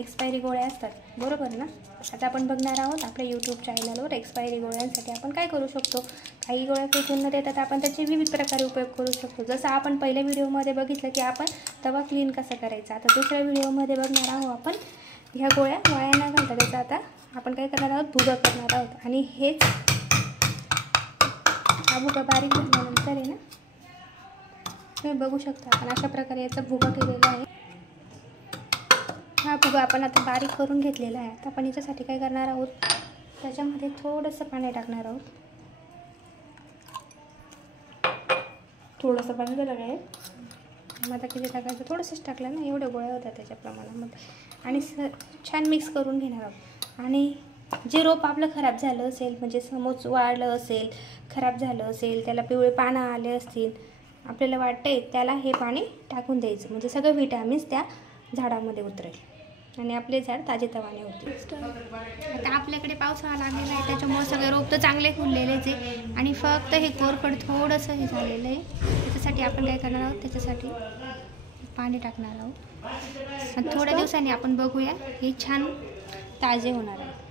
Expiry गोळ्या असतात, बरोबर ना. आता आपण बघणार आहोत आपल्या यूट्यूब चॅनलवर एक्सपायरी गोळ्यांसाठी आपण काय करू शकतो. काही गोळ्या फेकून न देतात आपण त्याचे विविध प्रकारे उपयोग करू शकतो. जसं आपण पहिल्या व्हिडिओमध्ये बघितलं की आपण तवा क्लीन कसा करायचा. आता दुसऱ्या व्हिडिओमध्ये बघणार आहोत आपण ह्या गोळ्या वाया न घालता त्याचा आता आपण काय करणार आहोत, भुगा करणार आहोत. आणि हेच हा भुगा बारीक झाल्यानंतर आहे ना, तुम्ही बघू शकता आपण अशा प्रकारे याचा भुगा केलेला आहे. हा भुगा आपण आता बारीक करून घेतलेला आहे. आता आपण याच्यासाठी काय करणार आहोत, त्याच्यामध्ये थोडंसं पाणी टाकणार आहोत. थोडंसं पाणी दिलं आहे. मग आता किती टाकायचं, थोडंसंच टाकलं ना, एवढ्या गोळ्या होत्या त्याच्या प्रमाणामध्ये. आणि छान मिक्स करून घेणार आहोत. आणि जे रोप आपलं खराब झालं असेल, म्हणजे समोर वाढलं असेल, खराब झालं असेल, त्याला पिवळे पानं आले असतील, आपल्याला वाटतंय त्याला हे पाणी टाकून द्यायचं. म्हणजे सगळं व्हिटॅमिन्स त्या झाडामध्ये उतरेल आणि आपले झाड ताजेतवाने होते. आता आपल्याकडे पावसाळा लागलेला आहे, त्याच्यामुळे सगळे रोप तर चांगले फुललेलेच आहे. आणि फक्त हे कोरफड थोडंसं हे झालेलं आहे. त्याच्यासाठी आपण काय करणार आहोत, त्याच्यासाठी पाणी टाकणार आहोत. आणि थोड्या दिवसांनी आपण बघूया हे छान ताजे होणार आहे.